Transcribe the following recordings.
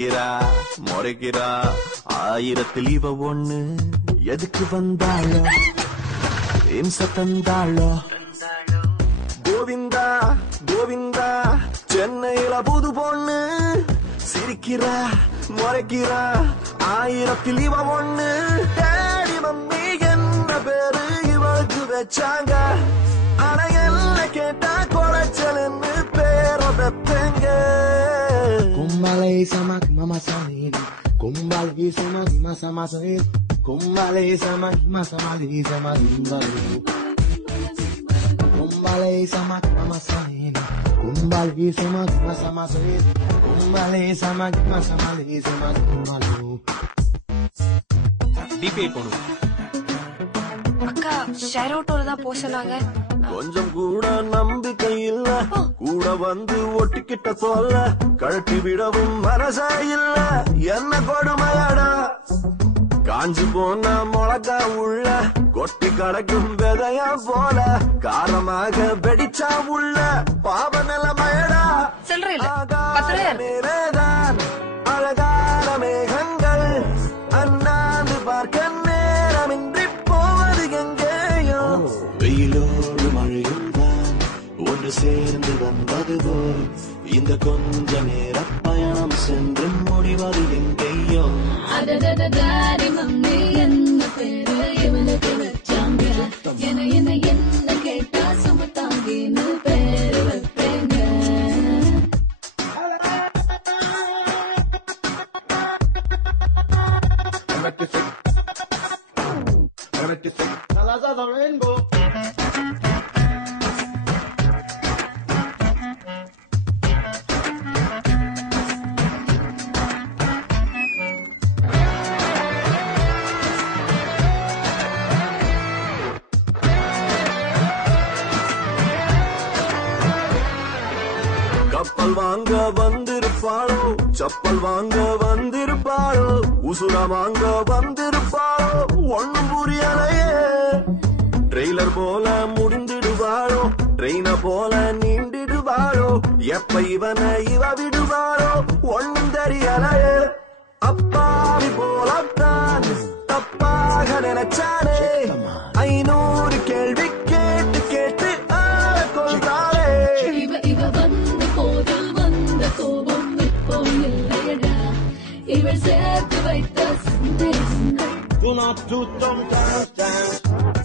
சிரிக்கிறா முறைக்கிறா ஆயிரத்தில் இவ ஒண்ணு எதுக்கு வந்தாளோ இம்ச தந்தாளோ கோவிந்தா கோவிந்தா சென்னையில புது பொண்ணு சிரிக்கிறா முறைக்கிறா ஆயிரத்தில் இவ ஒண்ணு டேடி மம்மி என்ன பேரு இவளுக்கு வச்சாங்க ஆனா என்ன கேட்டா குறைச்சல்னு பேர வைப்பேங்க கும்பலை சமாக் மமா சாலினி கும்பலை சமாக் மமா சாலினி கும்பலை சமாக் மமா சாலினி கும்பலை சமாக் மமா சாலினி கும்பலை சமாக் மமா சாலினி கும்பலை சமாக் மமா சாலினி கும்பலை டிபே போணும் அக்கா ஷேர் ஆட்டோல தான் போக சொன்னாங்க கொஞ்சம் கூட நம்பிக்கை இல்ல கூட வந்து ஒட்டிக்கிட்ட சொல்ல கழட்டி விடவும் மனசா இல்ல என்ன கொடுமையாடா காஞ்சி போன முளகா உள்ள கொட்டி கடக்கும் விதையா போல காரமாக வெடிச்சா உள்ள பாவ நிலைமையடா நேரேதான் அழகான மேகங்கள் அண்ணாந்து பார்க்க நேரமின்றி போவது எங்கேயோ வெயிலோடு மழையும் தான் ஒன்று சேர்ந்து வந்தது போல் இந்த கொஞ்ச நேர பயணம் சென்று முடிவது எங்கேயோ மம்மி என்ன பேரு இவனுக்கு வச்சாங்க என்ன கேட்டா சுமத்தாங்கின்னு பேரு வைப்பேங்க Colors of the rainbow. கப்பல் வாங்க வந்திருப்பாளோ சப்பல் வாங்க வந்திருப்பாளோ உசுர வாங்க வந்திருப்பாளோ ஒண்ணும் புரியலையே ட்ரெய்லர் போல முடிந்திடுவாளோ ட்ரெயின போல நீண்டிடுவாளோ எப்ப இவனை இவ விடுவாளோ ஒண்ணும் தெரியலையே அப்பாவி போலத்தான் தப்பாக நினைச்சானே 500 கேள்வி கேட்டு கேட்டு கொள்றாளே இவ வந்த போதில் வந்த கோபம் இப்போ இல்லையடா இவள் சேர்த்து வைத்த சந்தேகங்கள் Do not do dumb dance.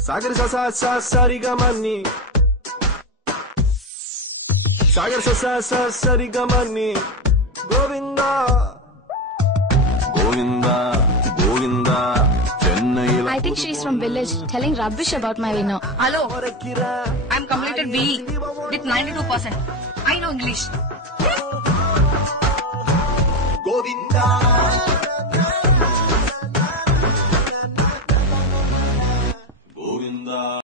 Sagar sa sarigamani Sagar sa sarigamani Govinda Govinda Govinda Chennai I think she's from village telling rubbish about my winner. Hello, I'm completed BE with 92%. I know English. Govinda